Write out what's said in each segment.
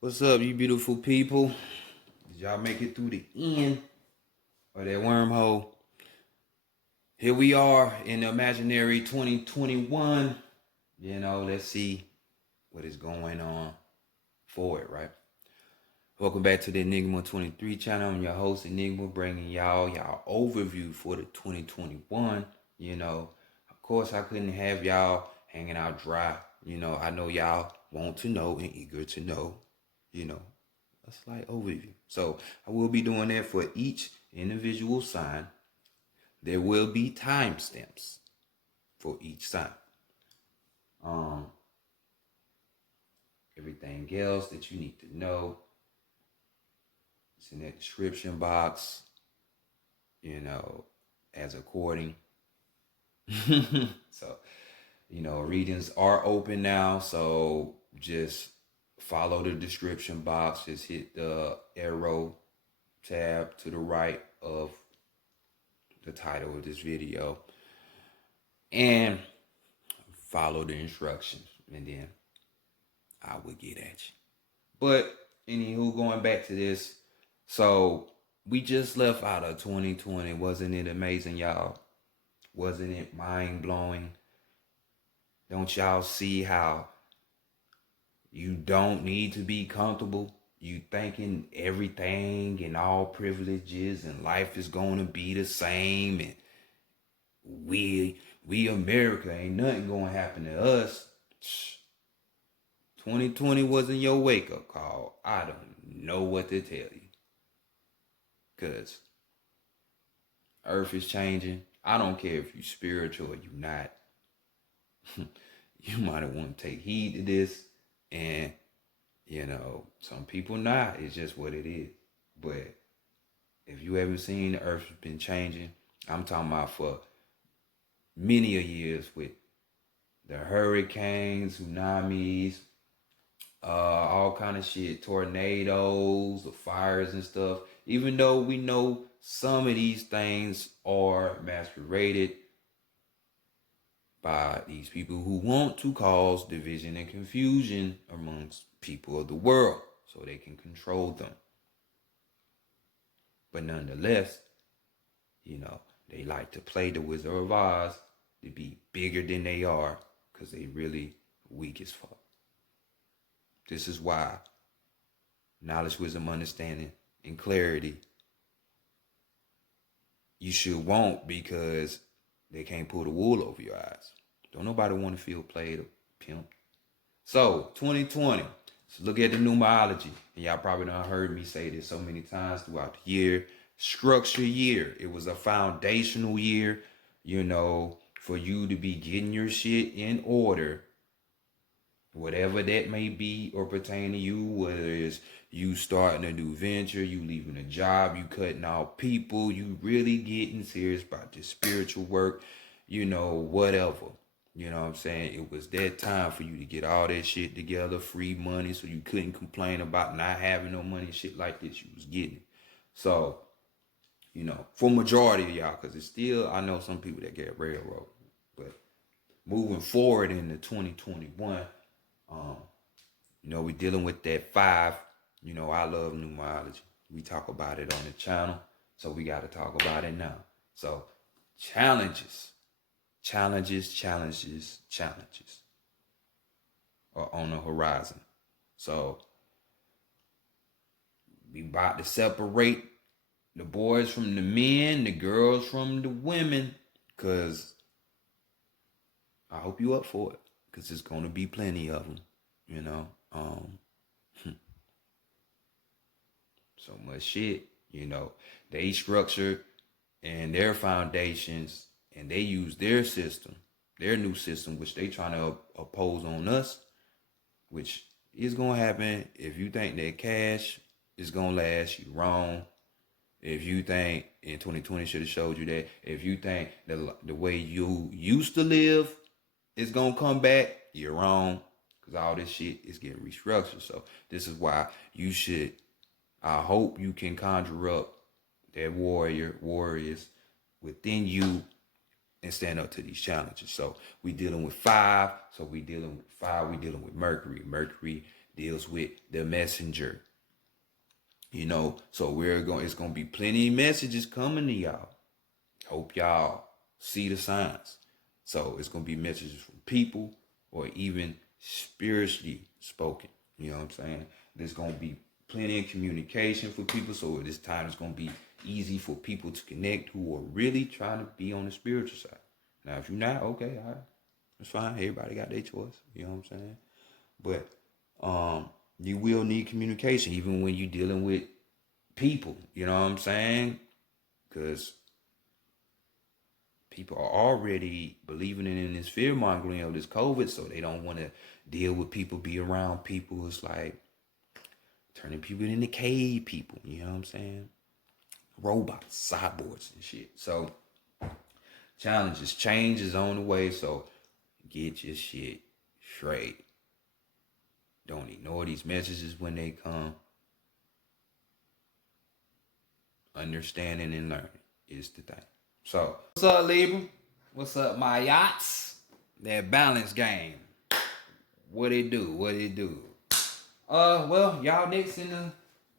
What's up, you beautiful people? Did y'all make it through the end of that wormhole? Here we are in the imaginary 2021. Let's see what is going on for it, right? Welcome back to the Enigma 23 channel. I'm your host, Enigma, bringing y'all overview for the 2021. Of course, I couldn't have y'all hanging out dry. I know y'all want to know and eager to know, a slight overview. So I will be doing that for each individual sign. There will be timestamps for each sign. Everything else that you need to know, it's in that description box, as according. So, readings are open now. So just follow the description box. Just hit the arrow tab to the right of the title of this video and follow the instructions, and then I will get at you. But anywho, going back to this, so we just left out of 2020. Wasn't it amazing, y'all? Wasn't it mind-blowing? Don't y'all see how you don't need to be comfortable? You thinking everything and all privileges and life is going to be the same, and we America, ain't nothing going to happen to us. 2020 wasn't your wake-up call. I don't know what to tell you. Because earth is changing. I don't care if you're spiritual or you're not. You might want to take heed to this. And, some people not. It's just what it is. But if you haven't seen, the earth has been changing. I'm talking about for many a years with the hurricanes, tsunamis, all kind of shit, tornadoes, the fires and stuff. Even though we know some of these things are masqueraded by these people who want to cause division and confusion amongst people of the world so they can control them. But nonetheless, they like to play the Wizard of Oz to be bigger than they are because they really weak as fuck. This is why knowledge, wisdom, understanding, and clarity you should want, because they can't pull the wool over your eyes. Don't nobody want to feel played or pimped. So 2020, so look at the numerology. And y'all probably done heard me say this so many times throughout the year. Structure year. It was a foundational year, for you to be getting your shit in order. Whatever that may be or pertain to you, whether it's you starting a new venture, you leaving a job, you cutting out people, you really getting serious about this spiritual work, whatever. You know what I'm saying? It was that time for you to get all that shit together, free money, so you couldn't complain about not having no money, shit like this. You was getting it. So, for majority of y'all, because it's still, I know some people that get railroad. But moving forward into 2021, we dealing with that 5. I love numerology. We talk about it on the channel, so we got to talk about it now. So, challenges are on the horizon. So, we about to separate the boys from the men, the girls from the women, because I hope you up for it, because there's going to be plenty of them. So much shit, they structure and their foundations, and they use their system, their new system, which they trying to oppose on us, which is going to happen. If you think that cash is going to last, you wrong. If you think, in 2020 should have showed you that, if you think the way you used to live is going to come back, you're wrong. Because all this shit is getting restructured. So this is why you should, I hope you can conjure up that warriors within you and stand up to these challenges. So we dealing with 5. So we dealing with 5. We dealing with Mercury. Mercury deals with the messenger. You know, so it's gonna be plenty of messages coming to y'all. Hope y'all see the signs. So it's gonna be messages from people or even spiritually spoken. You know what I'm saying? There's gonna be plenty of communication for people. So this time it's gonna be easy for people to connect who are really trying to be on the spiritual side. Now, if you're not, okay, all right, that's fine. Everybody got their choice. You know what I'm saying? But you will need communication even when you're dealing with people. You know what I'm saying? Because people are already believing in this fear mongering of this COVID, so they don't want to deal with people, be around people. It's like turning people into cave people. You know what I'm saying? Robots, cyborgs, and shit. So challenges, change is on the way. So get your shit straight. Don't ignore these messages when they come. Understanding and learning is the thing. So, what's up, Libra? What's up, my yachts? That balance game. What it do? What it do? Well, y'all next in the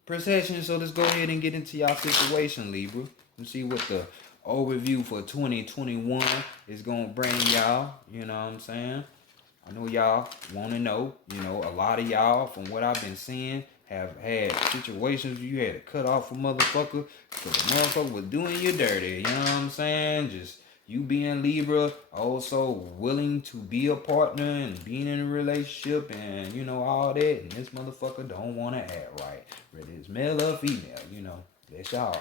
procession, so let's go ahead and get into y'all situation, Libra. Let's see what the overview for 2021 is gonna bring y'all. You know what I'm saying? I know y'all want to know. You know, a lot of y'all, from what I've been seeing, have had situations where you had to cut off a motherfucker because the motherfucker was doing you dirty. You know what I'm saying? Just you being Libra, also willing to be a partner and being in a relationship and, you know, all that. And this motherfucker don't want to act right. Whether it's male or female, you know, that's y'all.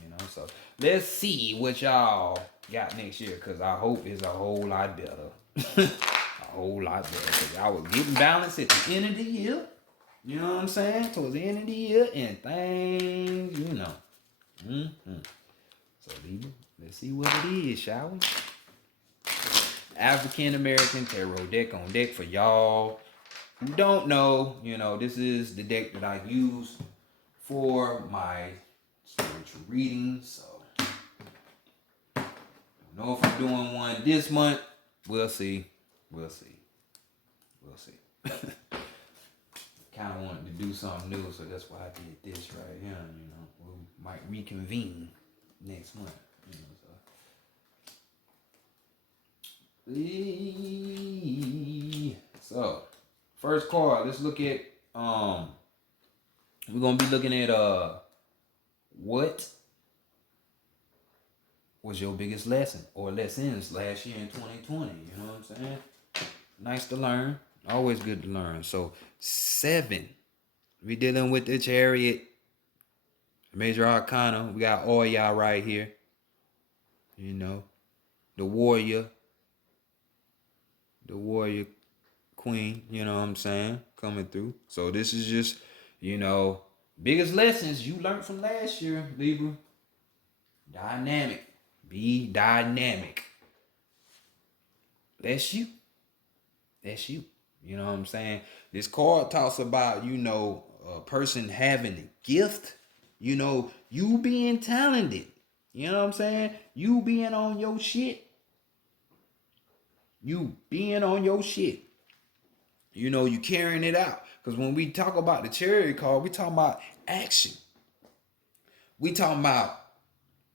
You know, so let's see what y'all got next year, because I hope it's a whole lot better. A whole lot better, because y'all was getting balanced at the end of the year. You know what I'm saying? Towards the end of the year, and things, you know. So, Libra, let's see what it is, shall we? African American Tarot deck on deck for y'all who don't know. You know, this is the deck that I use for my spiritual readings. So, I don't know if I'm doing one this month. We'll see. We'll see. We'll see. Kind of wanted to do something new, so that's why I did this right here. You know, we might reconvene next month. You know, so first card. Let's look at. We're gonna be looking at what was your biggest lesson or lessons last year in 2020? You know what I'm saying? Nice to learn. Always good to learn. So 7. We dealing with the Chariot. Major Arcana. We got all y'all right here. You know. The Warrior. The Warrior Queen. You know what I'm saying? Coming through. So this is just, you know, biggest lessons you learned from last year, Libra. Dynamic. Be dynamic. That's you. That's you. You know what I'm saying? This card talks about, you know, a person having a gift. You know, you being talented. You know what I'm saying? You being on your shit. You being on your shit. You know, you carrying it out. Because when we talk about the Chariot card, we talking about action. We talking about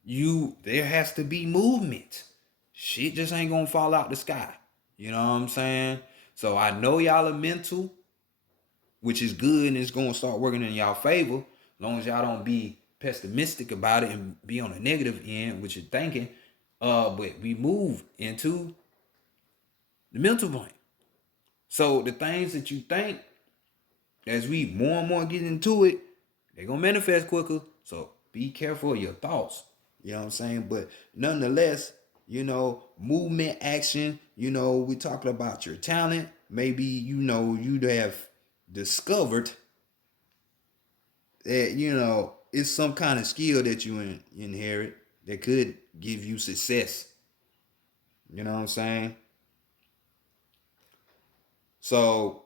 there has to be movement. Shit just ain't gonna fall out the sky. You know what I'm saying? So I know y'all are mental, which is good, and it's gonna start working in y'all favor, as long as y'all don't be pessimistic about it and be on the negative end, which you're thinking. But we move into the mental plane. So the things that you think, as we more and more get into it, they're gonna manifest quicker. So be careful of your thoughts. You know what I'm saying? But nonetheless, you know, movement, action, you know, we talking about your talent. Maybe, you know, you'd have discovered that, you know, it's some kind of skill that you inherit that could give you success. You know what I'm saying? So,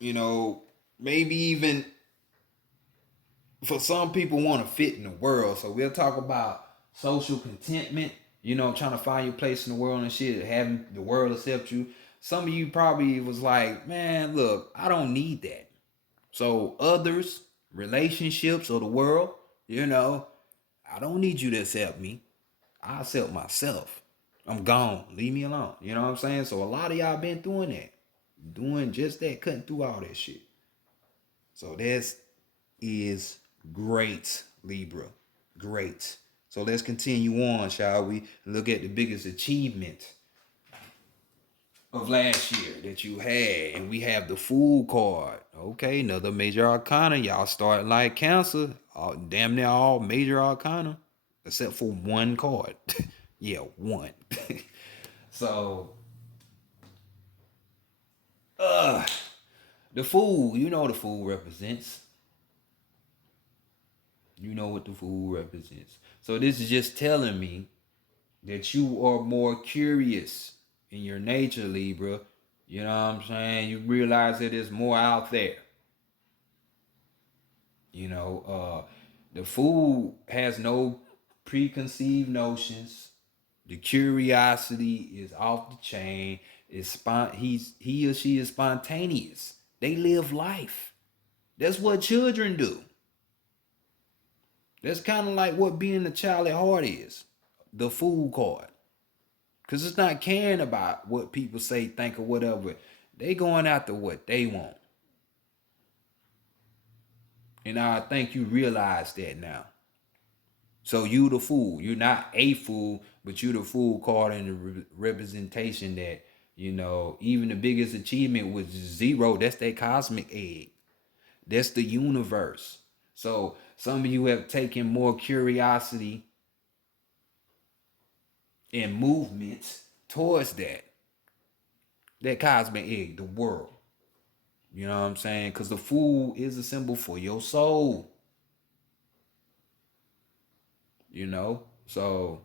you know, maybe even for some people want to fit in the world. So we'll talk about social contentment, you know, trying to find your place in the world and shit, having the world accept you. some of you probably was like, man, look, I don't need that. So others, relationships, or the world, you know, I don't need you to accept me. I accept myself. I'm gone. Leave me alone. You know what I'm saying? So a lot of y'all been doing that. Doing just that, cutting through all that shit. So this is great, Libra. Great. So let's continue on, shall we? Look at the biggest achievement of last year that you had. And we have the Fool card. Okay, another major arcana. Y'all start like Cancer. Damn near all major arcana. Except for one card. Yeah, one. So, uh, the Fool, you know the Fool represents. You know what the Fool represents. So this is just telling me that you are more curious in your nature, Libra. You know what I'm saying? You realize that there's more out there. You know, the Fool has no preconceived notions. The curiosity is off the chain. He or she is spontaneous. They live life. That's what children do. That's kind of like what being a child at heart is. The Fool card. Because it's not caring about what people say, think, or whatever. They going after what they want. And I think you realize that now. So you the Fool. You're not a fool, but you the Fool card in the representation that, you know, even the biggest achievement was zero. That's that cosmic egg. That's the universe. So some of you have taken more curiosity and movement towards that cosmic egg, the world. You know what I'm saying? Because the Fool is a symbol for your soul. You know? So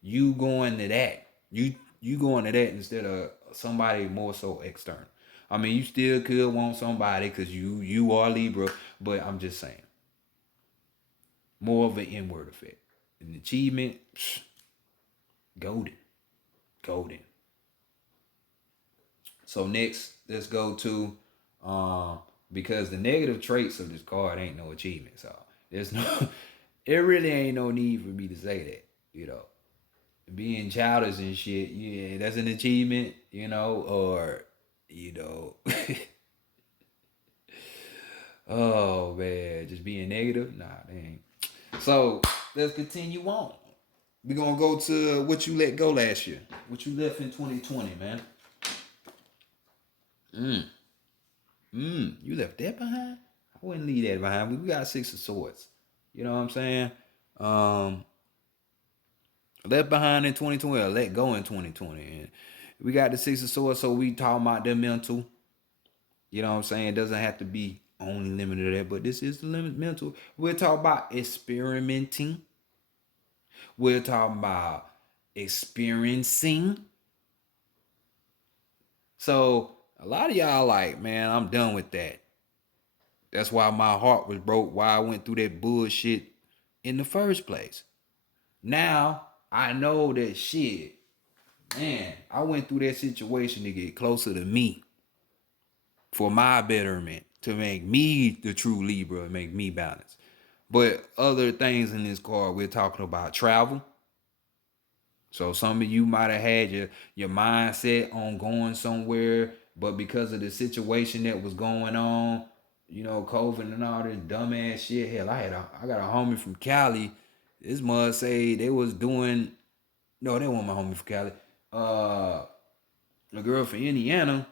you going to that. You going to that instead of somebody more so external. I mean, you still could want somebody because you are Libra, but I'm just saying. More of an inward effect. An achievement, golden. Golden. So next, let's go to because the negative traits of this card ain't no achievement. So there's no it really ain't no need for me to say that, you know. Being childish and shit, yeah, that's an achievement, you know, or you know oh man, just being negative? Nah, they ain't. So let's continue on. We're gonna go to what you let go last year. What you left in 2020, man. You left that behind? I wouldn't leave that behind. We got Six of Swords. You know what I'm saying? Um, left behind in 2020 or let go in 2020. And we got the Six of Swords, so we talking about the mental. You know what I'm saying? It doesn't have to be only limited to that, but this is the limit mental. We're talking about experimenting. We're talking about experiencing. So a lot of y'all like, man, I'm done with that. That's why my heart was broke, why I went through that bullshit in the first place. Now I know that shit, man, I went through that situation to get closer to me for my betterment, to make me the true Libra and make me balance. But other things in this card, we're talking about travel. So some of you might have had your mindset on going somewhere, but because of the situation that was going on, you know, COVID and all this dumbass shit. Hell, I got a homie from Cali. This must say they was doing no, they weren't my homie from Cali. A girl from Indiana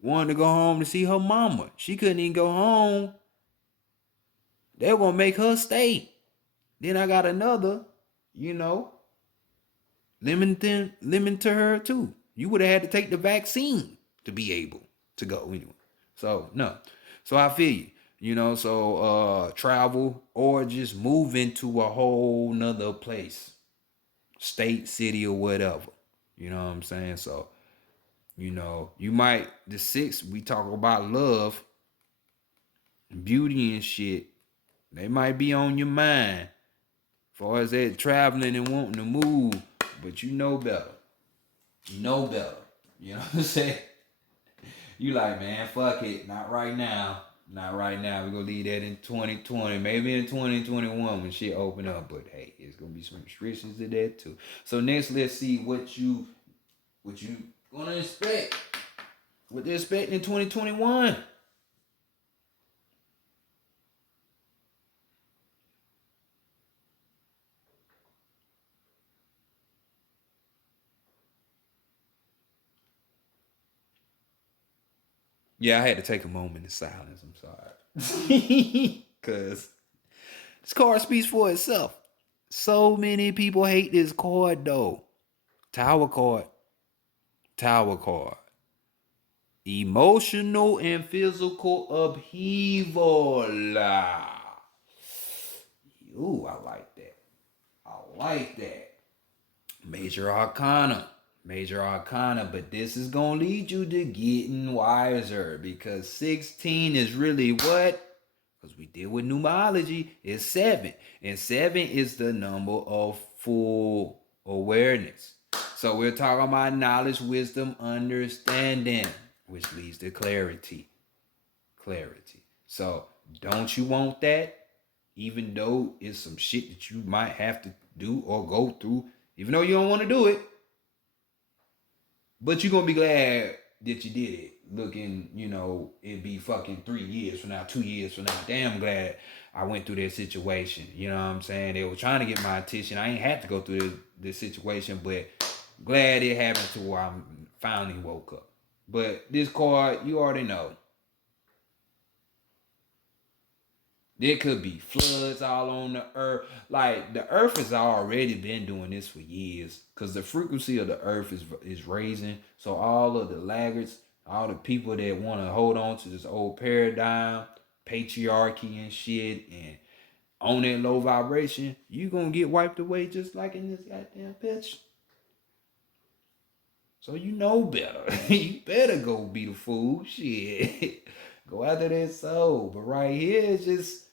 wanted to go home to see her mama. She couldn't even go home. They were gonna make her stay. Then I got another, you know, lemon to her too. You would have had to take the vaccine to be able to go anyway. So no. So I feel you. You know, so travel or just move into a whole nother place. State, city, or whatever. You know what I'm saying? So, you know, you might the six, we talk about love, beauty and shit. They might be on your mind as far as that traveling and wanting to move, but you know better. You know better. You know what I'm saying? You like, man, fuck it. Not right now. Not right now. We're gonna leave that in 2020. Maybe in 2021 when shit open up. But hey, it's gonna be some restrictions to that too. So next let's see what you gonna expect. What they expect in 2021. Yeah, I had to take a moment of silence. I'm sorry. Cause this card speaks for itself. So many people hate this card though. Tower card. Tower card. Emotional and physical upheaval. Ooh, I like that. I like that. Major Arcana. Major Arcana, but this is going to lead you to getting wiser because 16 is really what? Because we deal with numerology, it's 7. And 7 is the number of full awareness. So we're talking about knowledge, wisdom, understanding, which leads to clarity. Clarity. So don't you want that? Even though it's some shit that you might have to do or go through, even though you don't want to do it, but you're gonna be glad that you did it. Looking, it'd be fucking 3 years from now, 2 years from now. Damn glad I went through that situation. You know what I'm saying? They were trying to get my attention. I ain't had to go through this situation, but glad it happened to where I finally woke up. But this card, you already know. There could be floods all on the earth. Like the earth has already been doing this for years because the frequency of the earth is raising. So all of the laggards, all the people that want to hold on to this old paradigm, patriarchy and shit, and on that low vibration, you gonna get wiped away just like in this goddamn pitch. So you know better. You better go be the fool. Shit. Go after that soul. But right here, it's just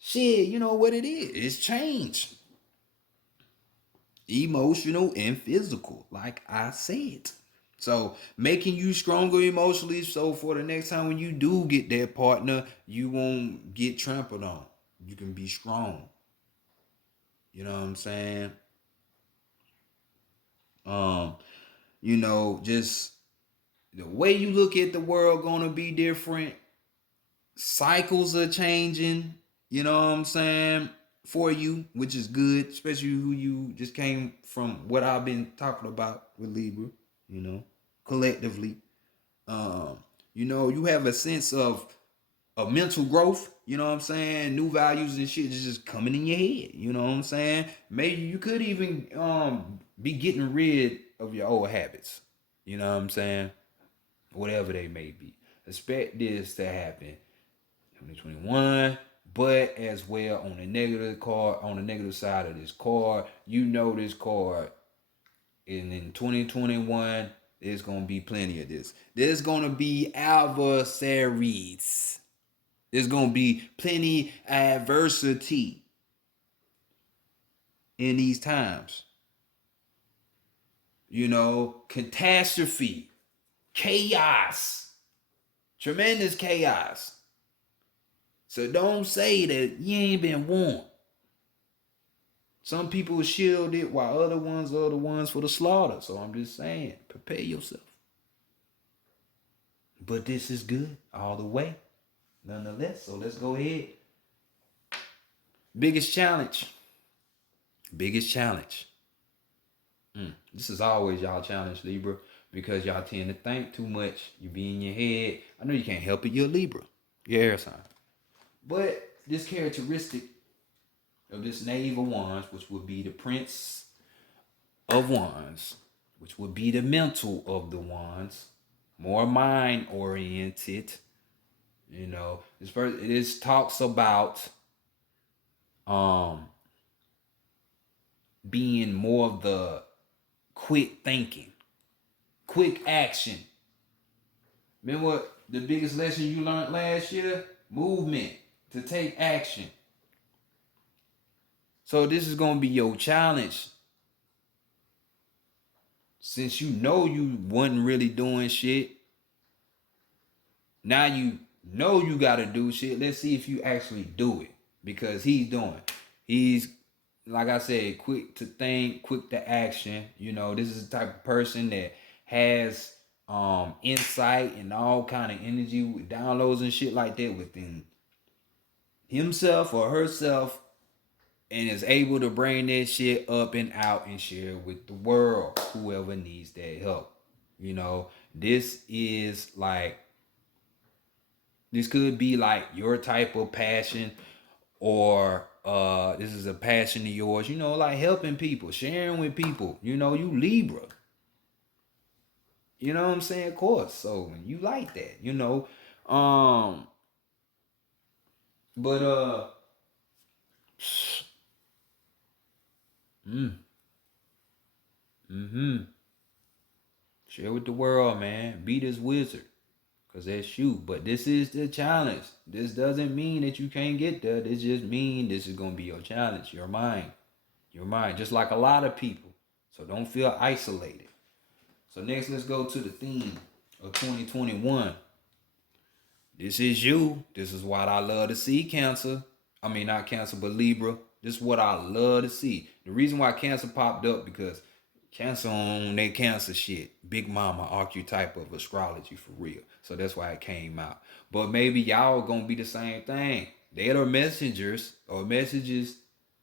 shit, you know what it is. It's change. Emotional and physical, like I said. So making you stronger emotionally. So for the next time when you do get that partner, you won't get trampled on. You can be strong. You know what I'm saying? Um, just the way you look at the world gonna be different. Cycles are changing, you know what I'm saying, for you, which is good, especially who you just came from what I've been talking about with Libra, collectively. You have a sense of mental growth, you know what I'm saying? New values and shit is just coming in your head, you know what I'm saying? Maybe you could even be getting rid of your old habits, you know what I'm saying? Whatever they may be. Expect this to happen 2021, but as well on the negative side of this card, this card, and in 2021, there's gonna be plenty of this. There's gonna be adversaries. There's gonna be plenty adversity in these times. Catastrophe, chaos, tremendous chaos. So don't say that you ain't been warned. Some people shield it while other ones are the ones for the slaughter. So I'm just saying, prepare yourself. But this is good all the way, nonetheless. So let's go ahead. Biggest challenge. Biggest challenge. This is always y'all challenge, Libra, because y'all tend to think too much. You be in your head. I know you can't help it. You're a Libra. You're air sign. But this characteristic of this Knave of Wands, which would be the Prince of Wands, which would be the mental of the Wands, more mind oriented. This talks about being more of the quick thinking, quick action. Remember what the biggest lesson you learned last year? Movement, to take action. So this is going to be your challenge. Since you know you wasn't really doing shit, now you know you gotta do shit. Let's see if you actually do it. Because he's doing. He's, like I said, quick to think, quick to action. You know, this is the type of person that has insight and all kind of energy, downloads and shit like that within himself or herself, and is able to bring that shit up and out and share with the world, whoever needs that help. You know, this is like, this could be like your type of passion, or this is a passion of yours, you know, like helping people, sharing with people. You know, you Libra. You know what I'm saying? Of course. So you like that, you know. Um, but mm, mm-hmm. Share with the world, man. Be this wizard. Cause that's you. But this is the challenge. This doesn't mean that you can't get there. This just mean this is gonna be your challenge, your mind. Your mind. Just like a lot of people. So don't feel isolated. So next, let's go to the theme of 2021. This is you. This is what I love to see, Cancer. I mean, not Cancer, but Libra. This is what I love to see. The reason why Cancer popped up, because Cancer on that Cancer shit. Big Mama archetype of astrology for real. So that's why it came out. But maybe y'all gonna be the same thing. They're messengers, or messages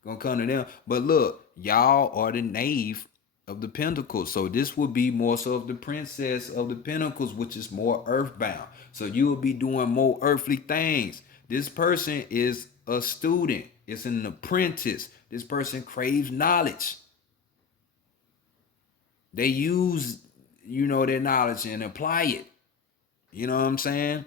gonna come to them. But look, y'all are the knave of the pentacles. So this would be more so of the princess of the pentacles, which is more earthbound. So you will be doing more earthly things. This person is a student. It's an apprentice. This person craves knowledge. They use, you know, their knowledge and apply it. You know what I'm saying?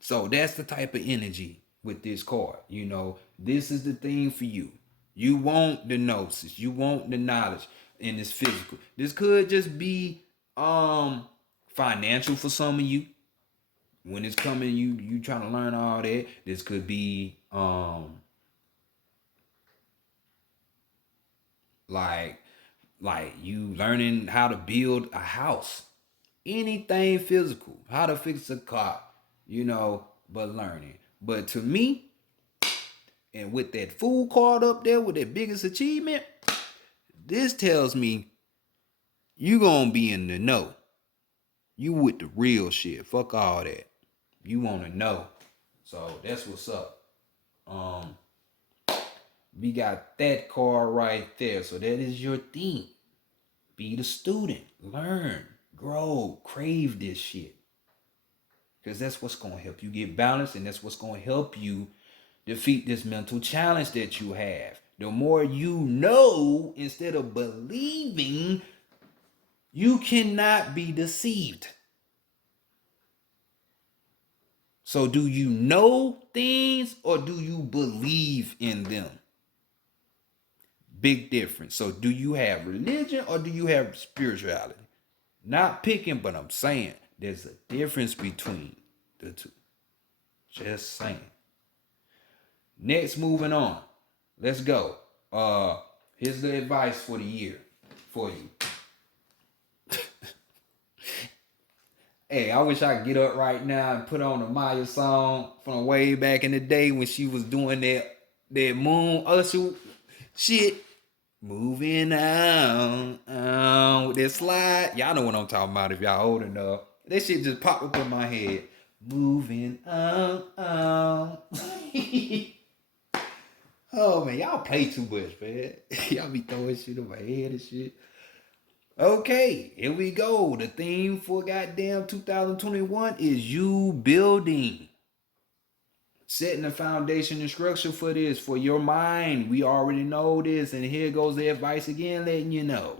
So that's the type of energy with this card. You know, this is the thing for you. You want the gnosis. You want the knowledge in this physical. This could just be financial for some of you. When it's coming, you trying to learn all that. This could be like you learning how to build a house. Anything physical, how to fix a car, you know, but learning. But to me, and with that fool card up there with that biggest achievement, this tells me you gonna be in the know. You with the real shit. Fuck all that. You wanna know. So that's what's up. Um, we got that card right there. So that is your theme. Be the student. Learn. Grow. Crave this shit. Because that's what's going to help you get balanced, and that's what's going to help you defeat this mental challenge that you have. The more you know instead of believing, you cannot be deceived. So do you know things, or do you believe in them? Big difference. So do you have religion, or do you have spirituality? Not picking, but I'm saying there's a difference between the two. Just saying. Next, moving on. Let's go. Here's the advice for the year for you. Hey, I wish I could get up right now and put on a Maya song from way back in the day when she was doing that moon usher shit. Moving on with that slide. Y'all know what I'm talking about if y'all old enough. That shit just popped up in my head. Moving on. Oh man, y'all play too much, man. Y'all be throwing shit in my head and shit. Okay, here we go. The theme for goddamn 2021 is you building. Setting the foundation and structure for this, for your mind. We already know this, and here goes the advice again, letting you know.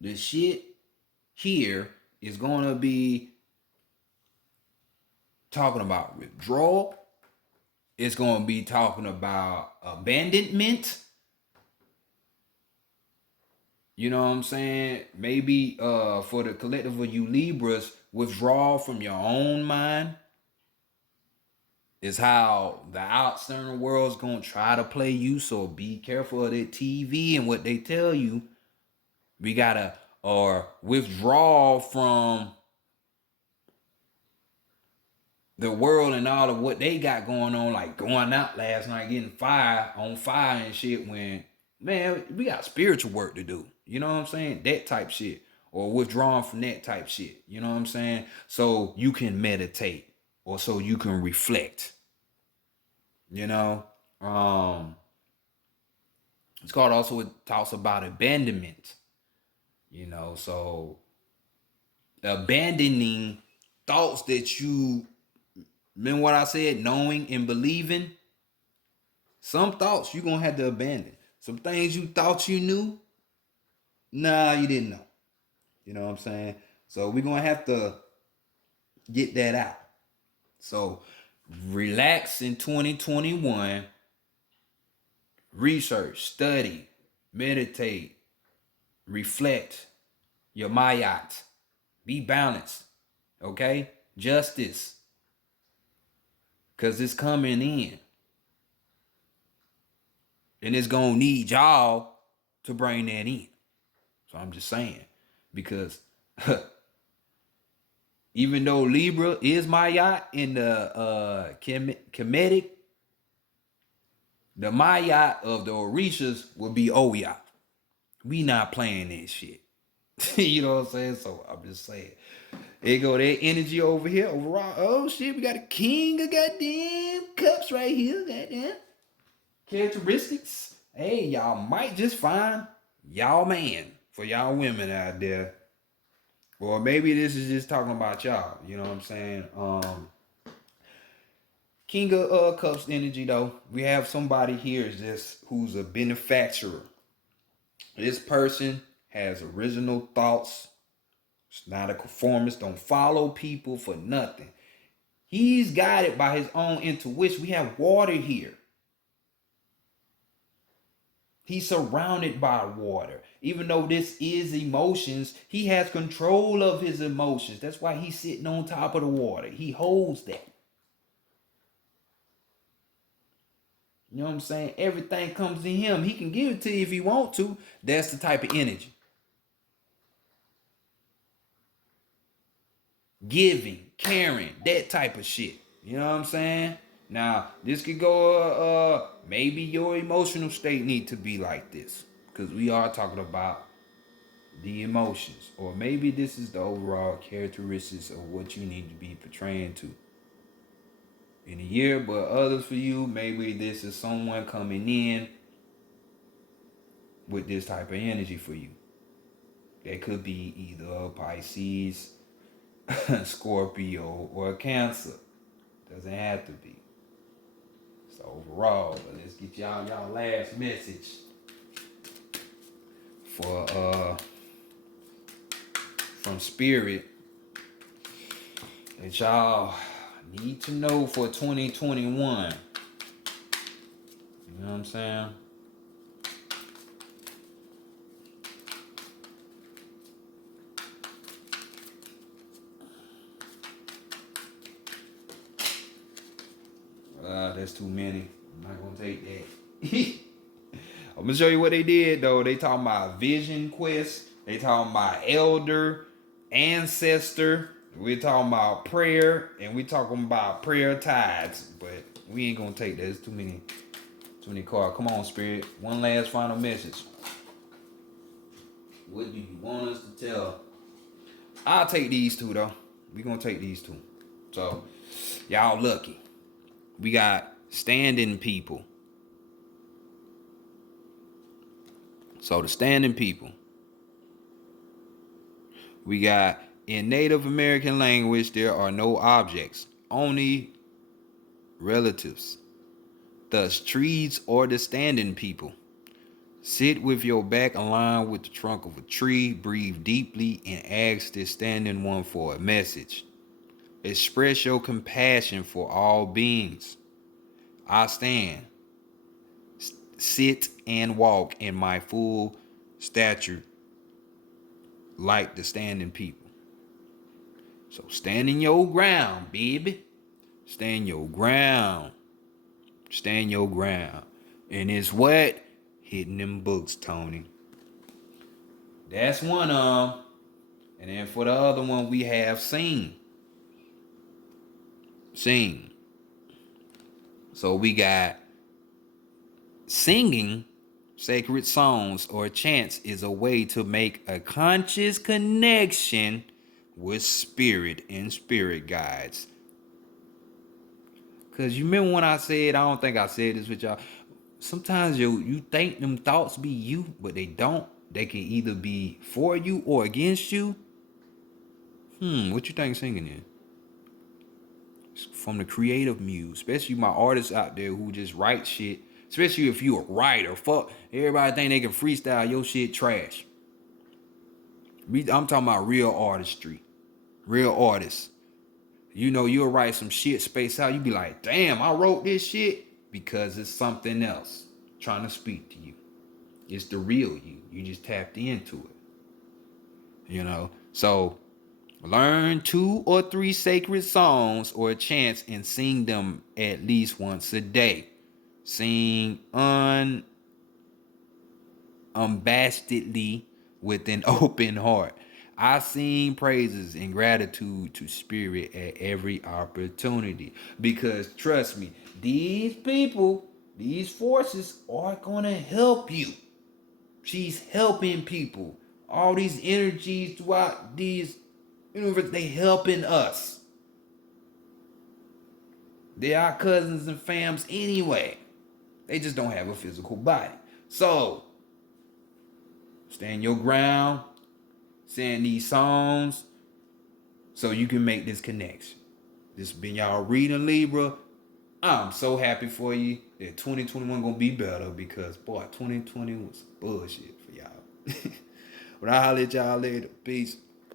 The shit here is gonna be talking about withdrawal. It's gonna be talking about abandonment. You know what I'm saying? Maybe for the collective of you Libras, withdrawal from your own mind. It's how the external world's gonna try to play you. So be careful of that TV and what they tell you. We gotta or withdraw from the world and all of what they got going on, like going out last night, getting on fire and shit. When man, we got spiritual work to do. You know what I'm saying? That type shit, or withdrawing from that type shit. You know what I'm saying? So you can meditate, or so you can reflect. You know, it's called also. It talks about abandonment. You know, so abandoning thoughts that you remember what I said, knowing and believing. Some thoughts you're gonna have to abandon. Some things you thought you knew, nah, you didn't know. You know what I'm saying? So we're gonna have to get that out. So relax in 2021, research, study, meditate, reflect your mayat. Be balanced. Okay? Justice. Cause it's coming in. And it's gonna need y'all to bring that in. So I'm just saying. Because even though Libra is my yacht in the Kemetic, the Mayat of the Orishas will be Oya. We not playing that shit. You know what I'm saying? So I'm just saying. There go that energy over here. Overall, oh shit, we got a king of goddamn cups right here. Goddamn characteristics. Hey, y'all might just find y'all man for y'all women out there. Or maybe this is just talking about y'all. You know what I'm saying? King of Cups energy though. We have somebody here is just who's a benefactor. This person has original thoughts. It's not a conformist. Don't follow people for nothing. He's guided by his own intuition. We have water here. He's surrounded by water. Even though this is emotions, he has control of his emotions. That's why he's sitting on top of the water. He holds that. You know what I'm saying? Everything comes to him. He can give it to you if he want to. That's the type of energy. Giving, caring, that type of shit. You know what I'm saying? Now, this could go, maybe your emotional state need to be like this. Because we are talking about the emotions. Or maybe this is the overall characteristics of what you need to be portraying to in a year. But others for you, maybe this is someone coming in with this type of energy for you. That could be either a Pisces, Scorpio, or a Cancer. Doesn't have to be. So overall, but let's get y'all last message for from Spirit that y'all need to know for 2021. You know what I'm saying? That's too many. I'm not gonna take that. I'm gonna show you what they did though. They talking about vision quest. They talking about elder, ancestor. We're talking about prayer, and we talking about prayer tides. But we ain't gonna take that. It's too many cards. Come on, Spirit. One last final message. What do you want us to tell? I'll take these two though. We gonna take these two. So y'all lucky. We got standing people. So the standing people. We got in Native American language, there are no objects, only relatives. Thus, trees or the standing people. Sit with your back aligned with the trunk of a tree, breathe deeply, and ask this standing one for a message. Express your compassion for all beings. I stand, sit, and walk in my full stature like the standing people. So stand in your ground, baby. Stand your ground. Stand your ground. And it's what? Hitting them books, Tony. That's one of them. And then for the other one, we have sing. Sing. So we got singing sacred songs or chants is a way to make a conscious connection with spirit and spirit guides. Because you remember when I said, I don't think I said this with y'all, sometimes you think them thoughts be you, but they don't. They can either be for you or against you. What you think singing is? From the creative muse, especially my artists out there who just write shit. Especially if you a writer, fuck everybody think they can freestyle your shit trash. I'm talking about real artistry, real artists. You know, you'll write some shit space out. You be like, damn, I wrote this shit because it's something else trying to speak to you. It's the real you. You just tapped into it. You know, so learn 2 or 3 sacred songs or chants and sing them at least once a day. Sing unabashedly with an open heart. I sing praises and gratitude to spirit at every opportunity. Because trust me, these people, these forces are going to help you. She's helping people. All these energies throughout these universe, they helping us. They are cousins and fams anyway. They just don't have a physical body. So, stand your ground, sing these songs, so you can make this connection. This has been y'all reading Libra. I'm so happy for you that 2021 gonna be better because, boy, 2020 was bullshit for y'all. But I'll holler at y'all later. Peace.